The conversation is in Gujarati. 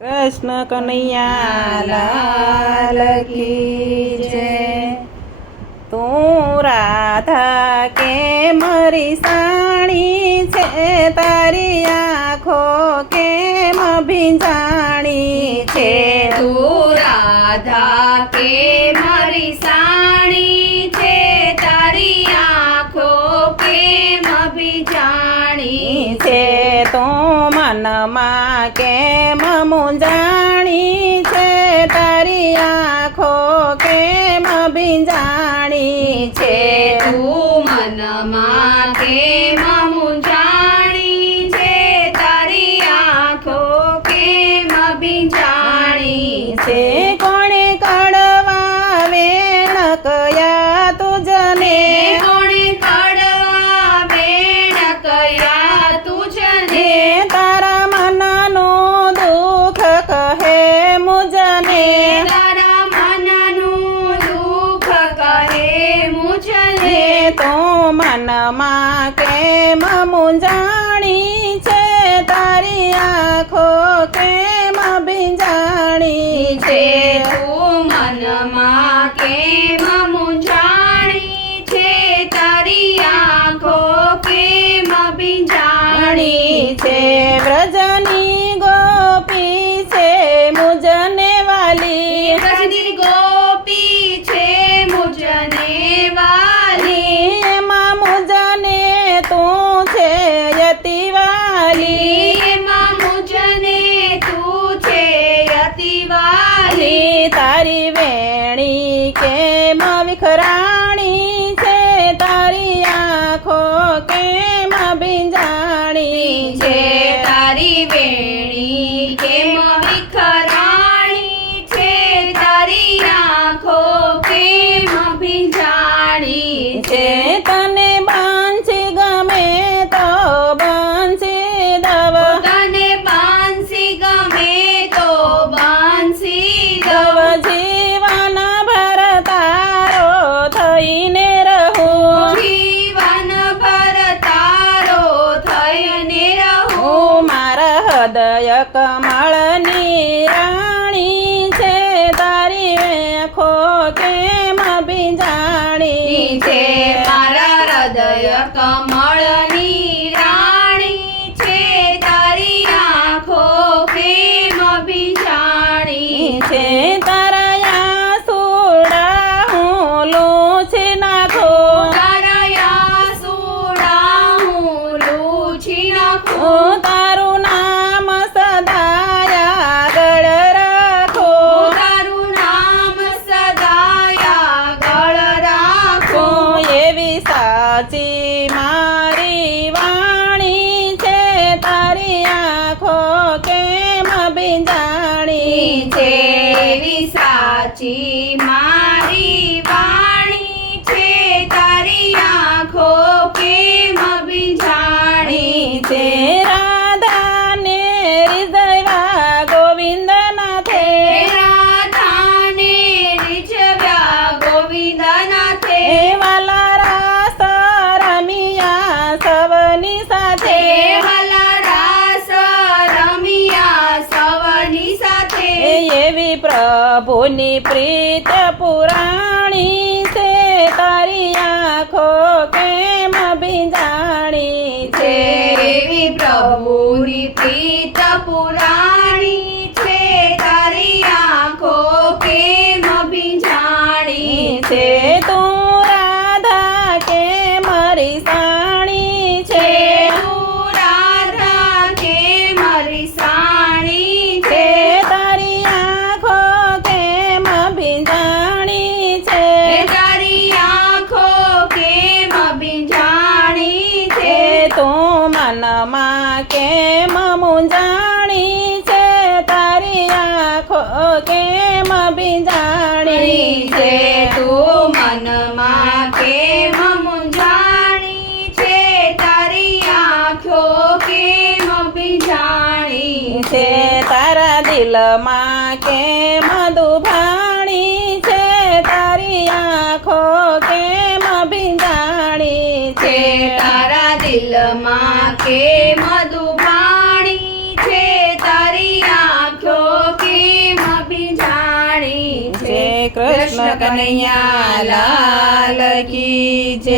કૃષ્ણ કનૈયા લાલ કી જય। તું રાધા કે મારી સાણી છે, તારી આંખો કેમ ભીંજાણી છે। તું રાધા કે મારી સાણી છે, તારી આંખો કેમ ભીંજાણી છે। તો મનમાં કેમ મૂંઝાણી છે, તારી આંખો કેમ ભીંજાણી છે। તું મનમાં કેમ મૂંઝાણી છે, તારી આંખો કેમ ભીંજાણી છે। કોણે કડવા વેણ કયા તુજને, કોણે કડવા વેણ કયા તુજને, તારા મનનું દુઃખ કહે મુજને। તારા મનનું દુઃખ કહે મુજને। તો મનમાં કેમ મૂંઝાણી છે, તારી આંખો કેમ ભીંજાણી છે। તું મનમાં કેમ મૂંઝાણી છે, તારી આંખો કેમ ભીંજાણી છે। વ્રજની ગોપી છે મુજને વાલી, વ્રજની ગોપી છે મુજને વાલી, એમાં મુજને તું છે યતિ વાલી। એમાં મુજને તું છે અતિ વાલી। તારી વેણી કેમ વિખરાણી છે, તારી આંખો કેમ ભીંજાણી છે। તારી વેણી કેમ વિખરાણી છે, તારી આંખો કેમ ભીંજાણી છે। તને બાંસી ગમે તો બાંસી દવ, તને બાંસી ગમે તો બાંસી દવ દવ। જીવન ભર તારો થઈને રહું, જીવન ભર તારો થઈને રહું। હું મારા હૃદય કમળની રાણી છે, તારી આંખો કેમ ભીંજાણી છે છે। મારા હૃદય કમળની રાણી છે, તારી આંખો કેમ ભીંજાણી છે। તારા આંસુડા હું લૂછી નાખું, તારા આંસુડા હું લૂછી નાખું। તારું નામ સદાય આગળ રાખું, તારું નામ સદાય આગળ રાખું। એવી સાચી મારી વાણી છે, તારી આંખો કેમ ભીંજાણી છે છે। એવી સાચી મારી વાણી છે, તારી આંખો કેમ ભીંજાણી છે। રાધાને રીઝવા ગોવિંદ નાથે, રાધાને રીઝવ્યા ગોવિંદ નાથે, વાલા રાસ રમિયા સવની સાથે। વાલા રાસ રમિયા સવની સાથે। એવી પ્રભુની પ્રીત પુરાણી છે, તારી આંખો કેમ ભીંજાણી છે। એવી પ્રભુની પ્રીત પુરાણી છે, તારી આંખો કેમ ભીંજાણી છે। તું રાધા કે મારી સાણી છે, તું રાધા કે મારી સાણી છે, તારી આંખો કેમ ભીંજાણી છે। તારી આંખો કેમ ભીંજાણી છે। તું મનમાં કેમ મૂંઝાણી છે, તારી આંખો કેમ ભીંજાણી છે। તું મનમાં કેમ મૂંઝાણી છે, તારી આંખો કેમ ભીંજાણી છે। તારા દિલમાં કેમ દુભાણી છે, તારી આંખો કેમ ભીંજાણી છે। છે। તારા દિલમાં કેમ દુભાણી છે, તારી આંખો ભીંજાણી છે. જય કૃષ્ણ કનૈયા લાલ કી જય.